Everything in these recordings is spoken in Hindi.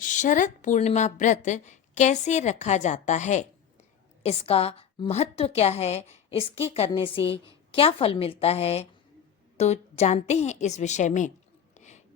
शरद पूर्णिमा व्रत कैसे रखा जाता है? इसका महत्व क्या है? इसके करने से क्या फल मिलता है? तो जानते हैं इस विषय में।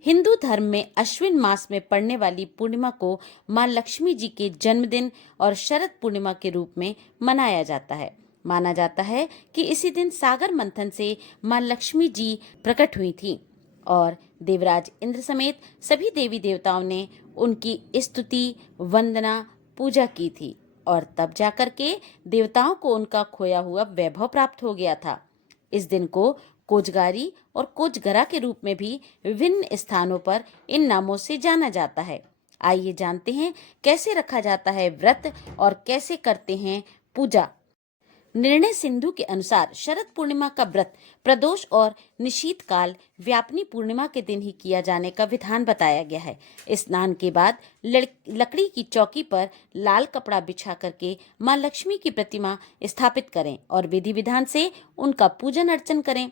हिंदू धर्म में अश्विन मास में पड़ने वाली पूर्णिमा को मां लक्ष्मी जी के जन्मदिन और शरद पूर्णिमा के रूप में मनाया जाता है। माना जाता है कि इसी दिन सागर मंथन से मां लक्ष्मी जी प्रकट हुई थी और देवराज इंद्र समेत सभी देवी देवताओं ने उनकी स्तुति, वंदना, पूजा की थी और तब जाकर के देवताओं को उनका खोया हुआ वैभव प्राप्त हो गया था। इस दिन को कोजगारी और कोजगरा के रूप में भी विभिन्न स्थानों पर इन नामों से जाना जाता है। आइए जानते हैं कैसे रखा जाता है व्रत और कैसे करते हैं पूजा। निर्णय सिंधु के अनुसार शरद पूर्णिमा का व्रत प्रदोष और निशीत काल व्यापनी पूर्णिमा के दिन ही किया जाने का विधान बताया गया है। स्नान के बाद लकड़ी की चौकी पर लाल कपड़ा बिछा करके मां लक्ष्मी की प्रतिमा स्थापित करें और विधि विधान से उनका पूजन अर्चन करें।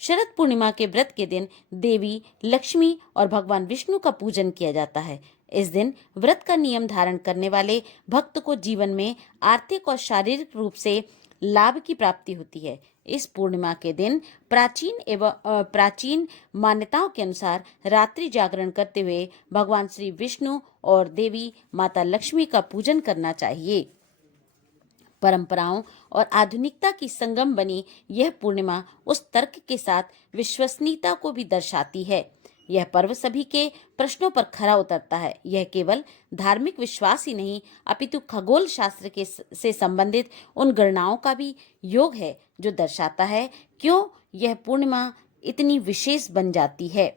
शरद पूर्णिमा के व्रत के दिन देवी लक्ष्मी और भगवान विष्णु का पूजन किया जाता है। इस दिन व्रत का नियम धारण करने वाले भक्त को जीवन में आर्थिक और शारीरिक रूप से लाभ की प्राप्ति होती है। इस पूर्णिमा के दिन प्राचीन मान्यताओं के अनुसार रात्रि जागरण करते हुए भगवान श्री विष्णु और देवी माता लक्ष्मी का पूजन करना चाहिए। परंपराओं और आधुनिकता की संगम बनी यह पूर्णिमा उस तर्क के साथ विश्वसनीयता को भी दर्शाती है। यह पर्व सभी के प्रश्नों पर खरा उतरता है। यह केवल धार्मिक विश्वास ही नहीं अपितु खगोल शास्त्र से संबंधित उन गणनाओं का भी योग है जो दर्शाता है क्यों यह पूर्णिमा इतनी विशेष बन जाती है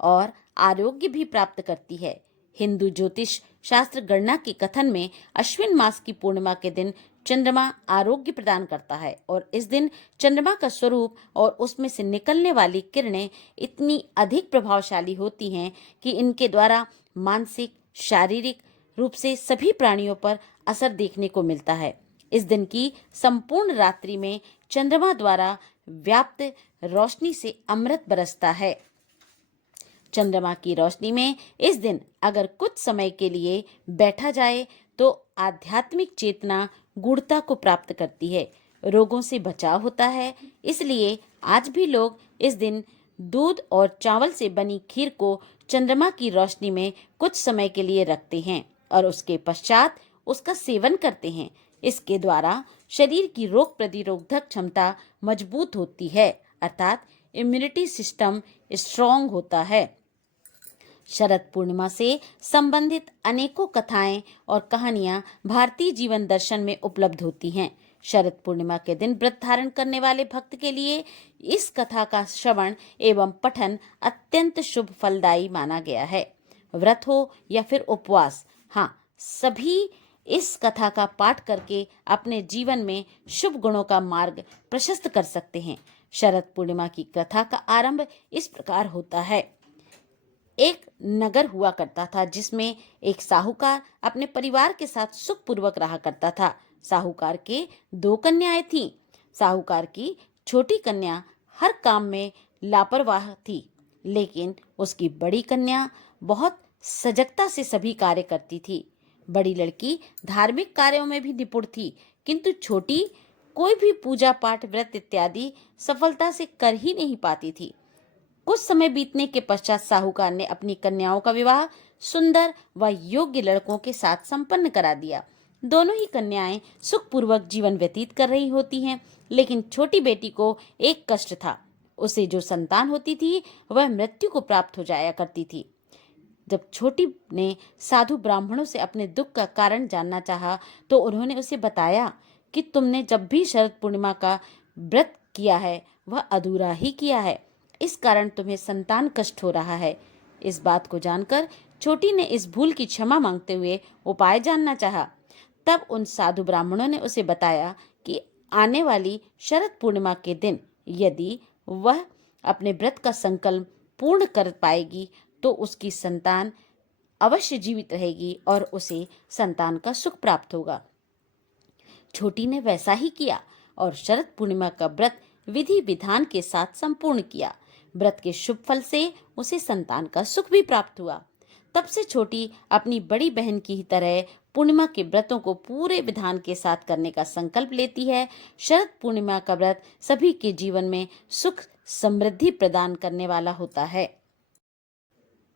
और आरोग्य भी प्राप्त करती है। हिंदू ज्योतिष शास्त्र गणना के कथन में अश्विन मास की पूर्णिमा के दिन चंद्रमा आरोग्य प्रदान करता है और इस दिन चंद्रमा का स्वरूप और उसमें से निकलने वाली किरणें इतनी अधिक प्रभावशाली होती हैं कि इनके द्वारा मानसिक, शारीरिक रूप से सभी प्राणियों पर असर देखने को मिलता है। इस दिन की संपूर्ण रात्रि में चंद्रमा द्वारा व्याप्त रोशनी से अमृत बरसता है। चंद्रमा की रोशनी में इस दिन अगर कुछ समय के लिए बैठा जाए तो आध्यात्मिक चेतना गूढ़ता को प्राप्त करती है, रोगों से बचाव होता है। इसलिए आज भी लोग इस दिन दूध और चावल से बनी खीर को चंद्रमा की रोशनी में कुछ समय के लिए रखते हैं और उसके पश्चात उसका सेवन करते हैं। इसके द्वारा शरीर की रोग प्रतिरोधक क्षमता मजबूत होती है, अर्थात इम्यूनिटी सिस्टम स्ट्रॉन्ग होता है। शरद पूर्णिमा से संबंधित अनेकों कथाएं और कहानियां भारतीय जीवन दर्शन में उपलब्ध होती हैं। शरद पूर्णिमा के दिन व्रत धारण करने वाले भक्त के लिए इस कथा का श्रवण एवं पठन अत्यंत शुभ फलदायी माना गया है। व्रत हो या फिर उपवास, सभी इस कथा का पाठ करके अपने जीवन में शुभ गुणों का मार्ग प्रशस्त कर सकते हैं। शरद पूर्णिमा की कथा का आरंभ इस प्रकार होता है। एक नगर हुआ करता था जिसमें एक साहूकार अपने परिवार के साथ सुखपूर्वक रहा करता था। साहूकार के 2 कन्याएं थीं। साहूकार की छोटी कन्या हर काम में लापरवाह थी, लेकिन उसकी बड़ी कन्या बहुत सजगता से सभी कार्य करती थी। बड़ी लड़की धार्मिक कार्यों में भी निपुण थी, किंतु छोटी कोई भी पूजा पाठ, व्रत इत्यादि सफलता से कर ही नहीं पाती थी। कुछ समय बीतने के पश्चात साहूकार ने अपनी कन्याओं का विवाह सुंदर व योग्य लड़कों के साथ संपन्न करा दिया। दोनों ही कन्याएं सुखपूर्वक जीवन व्यतीत कर रही होती हैं, लेकिन छोटी बेटी को एक कष्ट था। उसे जो संतान होती थी वह मृत्यु को प्राप्त हो जाया करती थी। जब छोटी ने साधु ब्राह्मणों से अपने दुख का कारण जानना चाहा तो उन्होंने उसे बताया कि तुमने जब भी शरद पूर्णिमा का व्रत किया है वह अधूरा ही किया है, इस कारण तुम्हें संतान कष्ट हो रहा है। इस बात को जानकर छोटी ने इस भूल की क्षमा मांगते हुए उपाय जानना चाहा। तब उन साधु ब्राह्मणों ने उसे बताया कि आने वाली शरद पूर्णिमा के दिन यदि वह अपने व्रत का संकल्प पूर्ण कर पाएगी तो उसकी संतान अवश्य जीवित रहेगी और उसे संतान का सुख प्राप्त होगा। छोटी ने वैसा ही किया और शरद पूर्णिमा का व्रत विधि विधान के साथ संपूर्ण किया। व्रत के शुभ फल से उसे संतान का सुख भी प्राप्त हुआ। तब से छोटी अपनी बड़ी बहन की ही तरह पूर्णिमा के व्रतों को पूरे विधान के साथ करने का संकल्प लेती है। शरद पूर्णिमा का व्रत सभी के जीवन में सुख समृद्धि प्रदान करने वाला होता है।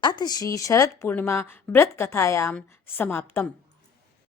अथ श्री शरद पूर्णिमा व्रत कथायां समाप्तम।